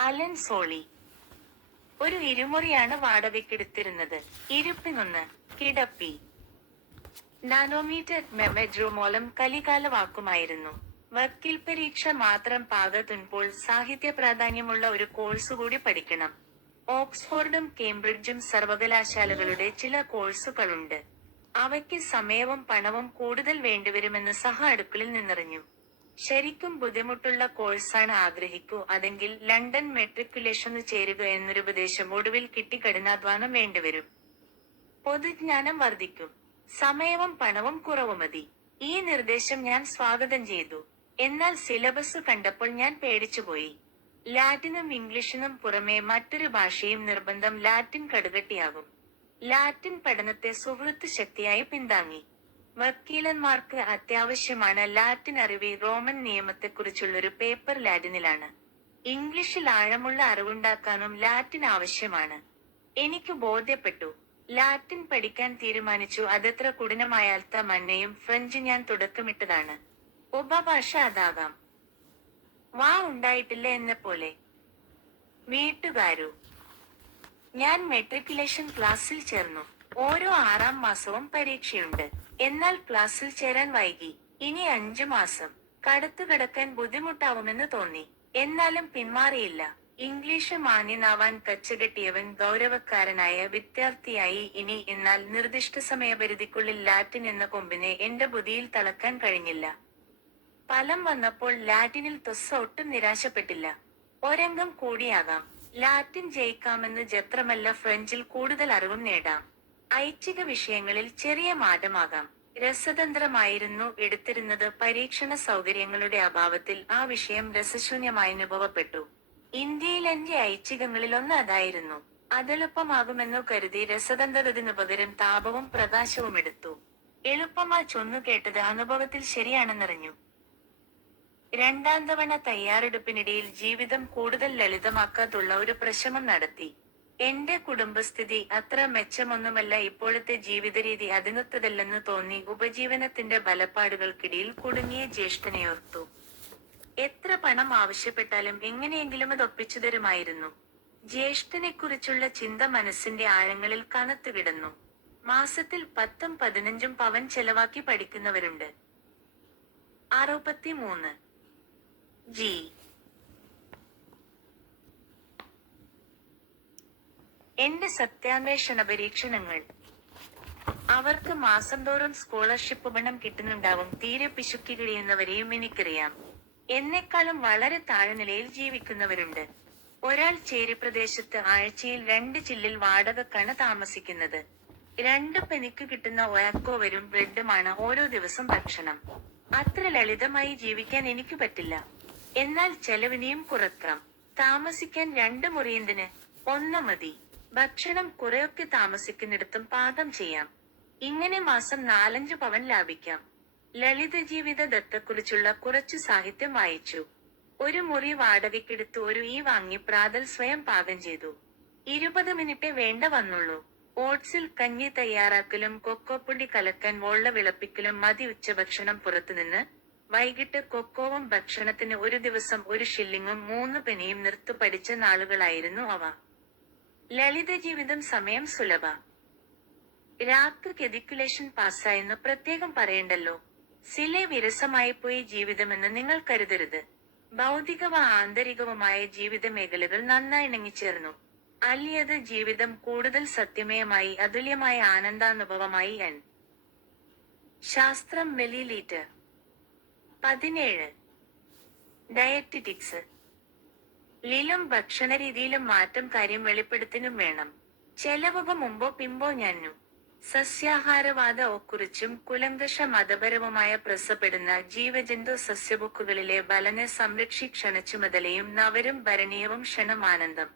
Allen Soly. ഒരു ഇരുമുറിയാണ് വാടകയ്ക്കെടുത്തിരുന്നത്. ഇരുപ്പിനൊന്ന് കിടപ്പി. Nanometre ബെഡ്റൂമോളം കലികാല വാക്കുമായിരുന്നു. വക്കീൽ പരീക്ഷ മാത്രം പാകത്തുമ്പോൾ സാഹിത്യ പ്രാധാന്യമുള്ള ഒരു കോഴ്സുകൂടി പഠിക്കണം. ഓക്സ്ഫോർഡും കേംബ്രിഡ്ജും സർവകലാശാലകളുടെ ചില കോഴ്സുകളുണ്ട്. അവയ്ക്ക് സമയവും പണവും കൂടുതൽ വേണ്ടിവരുമെന്ന് സഹ അടുക്കളിൽ നിന്നറിഞ്ഞു. ശരിക്കും ബുദ്ധിമുട്ടുള്ള കോഴ്സാണ് ആഗ്രഹിക്കൂ അതെങ്കിൽ ലണ്ടൻ മെട്രിക്കുലേഷന് ചേരുക എന്നൊരുപദേശം ഒടുവിൽ കിട്ടി. കഠിനാധ്വാനം വേണ്ടിവരും. പൊതുജ്ഞാനം വർദ്ധിക്കും. സമയവും പണവും കുറവു മതി. ഈ നിർദ്ദേശം ഞാൻ സ്വാഗതം ചെയ്തു. എന്നാൽ സിലബസ് കണ്ടപ്പോൾ ഞാൻ പേടിച്ചുപോയി. ലാറ്റിനും ഇംഗ്ലീഷിനും പുറമെ മറ്റൊരു ഭാഷയും നിർബന്ധം. ലാറ്റിൻ കടുകട്ടിയാകും. ലാറ്റിൻ പഠനത്തെ സുഹൃത്ത് ശക്തിയായി പിന്താങ്ങി. വക്കീലന്മാർക്ക് അത്യാവശ്യമാണ് ലാറ്റിൻ അറിവ്. റോമൻ നിയമത്തെക്കുറിച്ചുള്ളൊരു പേപ്പർ ലാറ്റിനിലാണ്. ഇംഗ്ലീഷിൽ ആഴമുള്ള അറിവുണ്ടാക്കാനും ലാറ്റിൻ ആവശ്യമാണ്. എനിക്ക് ബോധ്യപ്പെട്ടു. ലാറ്റിൻ പഠിക്കാൻ തീരുമാനിച്ചു. അതെത്ര കഠിനമായാൽ മന്നയും ഫ്രഞ്ച് ഞാൻ തുടക്കമിട്ടതാണ്. ഉപഭാഷ അതാകാം. വാ ഉണ്ടായിട്ടില്ല എന്ന പോലെ. വീട്ടുകാരു. ഞാൻ മെട്രിക്കുലേഷൻ ക്ലാസ്സിൽ ചേർന്നു. ഓരോ 6-ാം മാസവും പരീക്ഷയുണ്ട്. എന്നാൽ ക്ലാസ്സിൽ ചേരാൻ വൈകി. ഇനി 5 മാസം. കടക്കാൻ ബുദ്ധിമുട്ടാവുമെന്ന് തോന്നി. എന്നാലും പിന്മാറിയില്ല. ഇംഗ്ലീഷ് മാന്യനാവാൻ കച്ചകെട്ടിയവൻ ഗൗരവക്കാരനായ വിദ്യാർത്ഥിയായി ഇനി. എന്നാൽ നിർദ്ദിഷ്ട സമയപരിധിക്കുള്ളിൽ ലാറ്റിൻ എന്ന കൊമ്പിനെ എന്റെ ബുദ്ധിയിൽ തളക്കാൻ കഴിഞ്ഞില്ല. ഫലം വന്നപ്പോൾ ലാറ്റിനിൽ ഒട്ടും നിരാശപ്പെട്ടില്ല. ഒരംഗം കൂടിയാകാം. ലാറ്റിൻ ജയിക്കാമെന്ന് ജത്രമല്ല, ഫ്രഞ്ചിൽ കൂടുതൽ അറിവും നേടാം. ഐച്ഛിക വിഷയങ്ങളിൽ ചെറിയ മാറ്റമാകാം. രസതന്ത്രമായിരുന്നു എടുത്തിരുന്നത്. പരീക്ഷണ സൗകര്യങ്ങളുടെ അഭാവത്തിൽ ആ വിഷയം രസശൂന്യമായി അനുഭവപ്പെട്ടു. ഇന്ത്യയിൽ എന്റെ ഐച്ഛികങ്ങളിലൊന്ന് അതായിരുന്നു. അതെളുപ്പമാകുമെന്നു കരുതി രസതന്ത്രത്തിനു പകരം താപവും പ്രകാശവും എടുത്തു. എളുപ്പമാ ചൊന്നു കേട്ടത് അനുഭവത്തിൽ ശരിയാണെന്നറിഞ്ഞു. 2-ാം തവണ തയ്യാറെടുപ്പിനിടയിൽ ജീവിതം കൂടുതൽ ലളിതമാക്കാത്തുള്ള ഒരു ശ്രമം നടത്തി. എന്റെ കുടുംബസ്ഥിതി അത്ര മെച്ചമൊന്നുമല്ല. ഇപ്പോഴത്തെ ജീവിതരീതി അതിനൊത്തതല്ലെന്ന് തോന്നി. ഉപജീവനത്തിന്റെ ബലപ്പാടുകൾക്കിടയിൽ കുടുങ്ങിയ ജ്യേഷ്ഠനെയോർത്തു. എത്ര പണം ആവശ്യപ്പെട്ടാലും എങ്ങനെയെങ്കിലും അത് ഒപ്പിച്ചു തരുമായിരുന്നു. ജ്യേഷ്ഠനെക്കുറിച്ചുള്ള ചിന്ത മനസ്സിന്റെ ആഴങ്ങളിൽ കനത്തുകിടന്നു. മാസത്തിൽ 10-15 പവൻ ചെലവാക്കി പഠിക്കുന്നവരുണ്ട്. 63 ജി. എന്റെ സത്യാന്വേഷണ പരീക്ഷണങ്ങൾ. അവർക്ക് മാസം തോറും സ്കോളർഷിപ്പ് പണം കിട്ടുന്നുണ്ടാവും. തീരെ പിശുക്കി കഴിയുന്നവരെയും എനിക്കറിയാം. എന്നെക്കാളും വളരെ താഴ്നിലയിൽ ജീവിക്കുന്നവരുണ്ട്. ഒരാൾ ചേരിപ്രദേശത്ത് ആഴ്ചയിൽ 2 ചില്ലിൽ വാടകക്കാണ് താമസിക്കുന്നത്. 2 പെനിക്ക് കിട്ടുന്ന ഒയാക്കോവരും ബ്രെഡുമാണ് ഓരോ ദിവസം ഭക്ഷണം. അത്ര ലളിതമായി ജീവിക്കാൻ എനിക്ക് പറ്റില്ല. എന്നാൽ ചെലവിനെയും കുറക്കാം. താമസിക്കാൻ 2 മുറിയെന്തിന്? 1 മതി. ഭക്ഷണം കുറെയൊക്കെ താമസിക്കുന്നിടത്തും പാകം ചെയ്യാം. ഇങ്ങനെ മാസം 4-5 പവൻ ലാഭിക്കാം. ലളിത ജീവിത ദത്തെക്കുറിച്ചുള്ള കുറച്ചു സാഹിത്യം വായിച്ചു. 1 മുറി വാടകയ്ക്കെടുത്ത് ഒരു വാങ്ങി പ്രാതൽ സ്വയം പാകം ചെയ്തു. 20 മിനിറ്റേ വേണ്ട വന്നുള്ളൂ. ഓട്സിൽ കഞ്ഞി തയ്യാറാക്കലും കൊക്കോപ്പൊടി കലക്കാൻ വെള്ള വിളപ്പിക്കലും മതി. ഉച്ചഭക്ഷണം പുറത്തുനിന്ന്. വൈകിട്ട് കൊക്കോവും. ഭക്ഷണത്തിന് ഒരു ദിവസം 1 ഷില്ലിങ്ങും 3 പെനിയും നിർത്തു. പഠിച്ച നാളുകളായിരുന്നു അവ. ലളിത ജീവിതം. സമയം സുലഭ. രാക്ക് കെതിക്കുലേഷൻ പാസ്സായെന്ന് പ്രത്യേകം പറയണ്ടല്ലോ. സിലെ വിരസമായിപ്പോയി ജീവിതമെന്ന് നിങ്ങൾ കരുതരുത്. ഭൗതികവും ആന്തരികവുമായ ജീവിത മേഖലകൾ നന്നായി ഇണങ്ങിച്ചേർന്നു. അല്ലിയത് ജീവിതം കൂടുതൽ സത്യമയമായി. അതുല്യമായ ആനന്ദാനുഭവമായി. ശാസ്ത്രം മില്ലിലീറ്റർ. 17 ഡയറ്റിക്സ്. ലിലും ഭക്ഷണരീതിയിലും മാറ്റം. കാര്യം വെളിപ്പെടുത്തിനും വേണം. ചെലവുക മുമ്പോ പിമ്പോ ഞാനു. സസ്യാഹാരവാദ ഒക്കുറിച്ചും കുലങ്കഷ മതപരവുമായ പ്രസപ്പെടുന്ന ജീവജന്തു സസ്യബുക്കുകളിലെ ബലനെ സംരക്ഷിക്ഷണ ചുമതലയും നവരും ഭരണീയവും ക്ഷണമാനന്ദം.